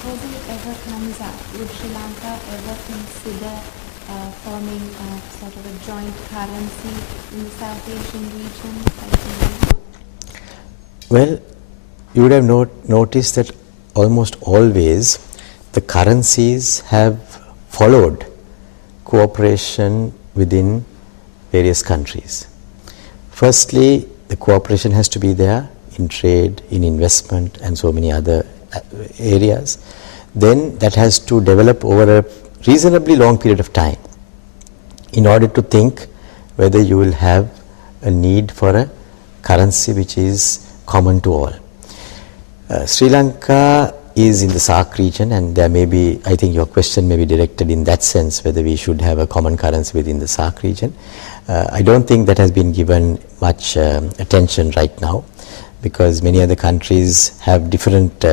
Supposing it ever comes up, would Sri Lanka ever consider forming sort of a joint currency in the South Asian region like the euro? Well, you would have noticed that almost always the currencies have followed cooperation within various countries. Firstly, the cooperation has to be there in trade, in investment, and so many other areas. Then that has to develop over a reasonably long period of time in order to think whether you will have a need for a currency which is common to all. Sri Lanka is in the SAARC region, and there may be, I think your question may be directed in that sense, whether we should have a common currency within the SAARC region. I don't think that has been given much attention right now, because many other countries have different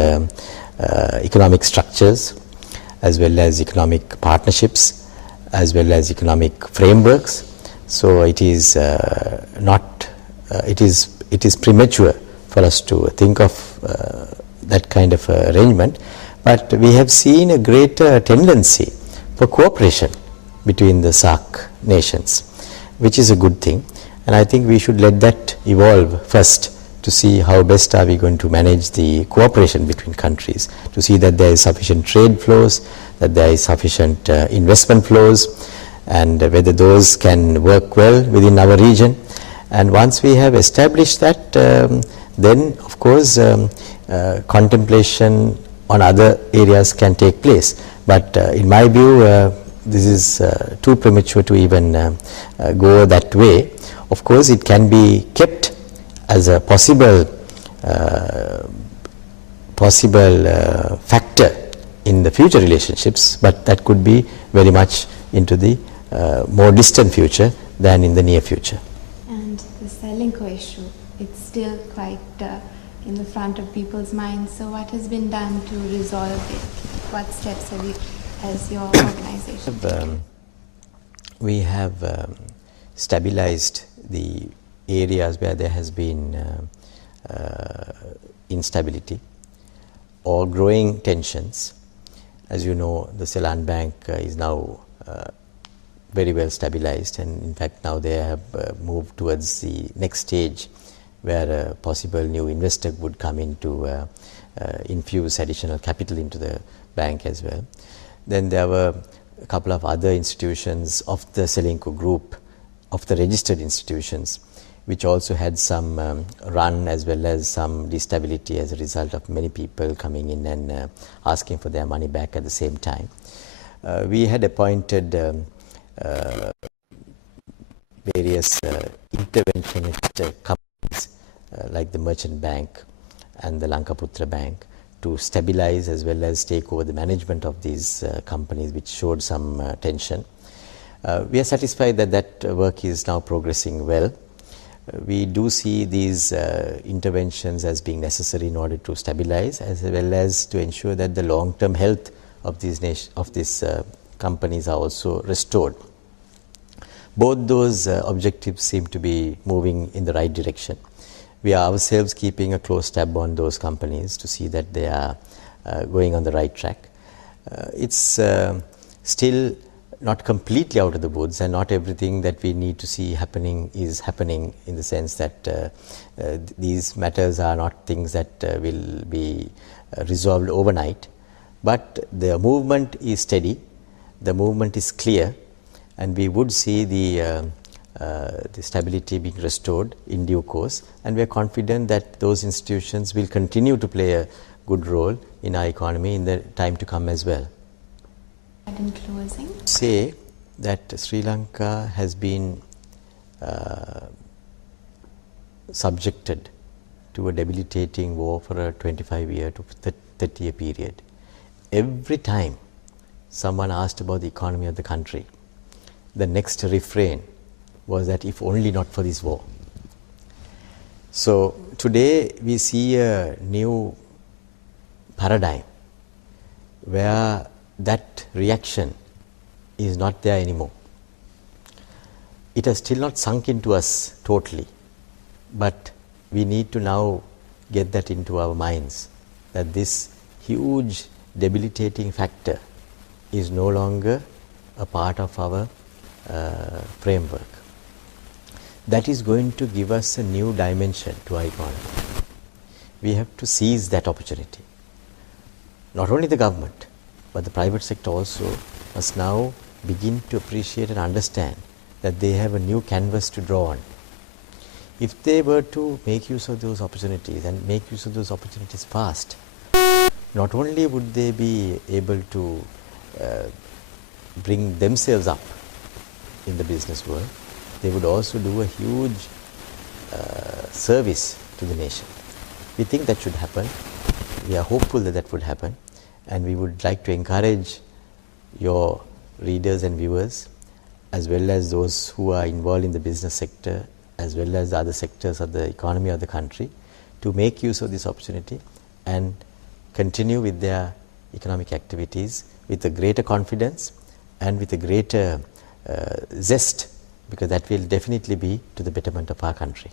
economic structures, as well as economic partnerships, as well as economic frameworks. So it is it is premature for us to think of that kind of arrangement, but we have seen a greater tendency for cooperation between the SAARC nations, which is a good thing, and I think we should let that evolve first to see how best are we going to manage the cooperation between countries, to see that there is sufficient trade flows, that there is sufficient investment flows, and whether those can work well within our region. And once we have established that, then of course contemplation on other areas can take place. But in my view, this is too premature to even go that way. Of course, it can be kept as a possible factor in the future relationships, but that could be very much into the more distant future than in the near future. And the Selinko issue, it's still quite in the front of people's minds. So what has been done to resolve it? What steps have you, as your organization? We have stabilized the areas where there has been instability or growing tensions. As you know, the Ceylon Bank is now very well stabilized, and in fact now they have moved towards the next stage where a possible new investor would come in to infuse additional capital into the bank as well. Then there were a couple of other institutions of the Selinko group, of the registered institutions, which also had some run as well as some instability as a result of many people coming in and asking for their money back at the same time. We had appointed various interventionist companies like the Merchant Bank and the Lankaputra Bank to stabilize as well as take over the management of these companies, which showed some tension. We are satisfied that that work is now progressing well. We do see these interventions as being necessary in order to stabilize as well as to ensure that the long-term health of these companies are also restored. Both those objectives seem to be moving in the right direction. We are ourselves keeping a close tab on those companies to see that they are going on the right track. It's still not completely out of the woods, and not everything that we need to see happening is happening, in the sense that these matters are not things that will be resolved overnight. But the movement is steady, the movement is clear, and we would see the stability being restored in due course, and we are confident that those institutions will continue to play a good role in our economy in the time to come as well. In closing, say that Sri Lanka has been subjected to a debilitating war for a 25-year to 30-year period. Every time someone asked about the economy of the country, the next refrain was that if only not for this war. So today we see a new paradigm where that reaction is not there anymore. It has still not sunk into us totally, but we need to now get that into our minds, that this huge debilitating factor is no longer a part of our framework. That is going to give us a new dimension to our economy. We have to seize that opportunity. Not only the government, but the private sector also must now begin to appreciate and understand that they have a new canvas to draw on. If they were to make use of those opportunities and make use of those opportunities fast, not only would they be able to bring themselves up in the business world, they would also do a huge service to the nation. We think that should happen. We are hopeful that that would happen, and we would like to encourage your readers and viewers, as well as those who are involved in the business sector, as well as the other sectors of the economy of the country, to make use of this opportunity and continue with their economic activities with a greater confidence and with a greater zest, because that will definitely be to the betterment of our country.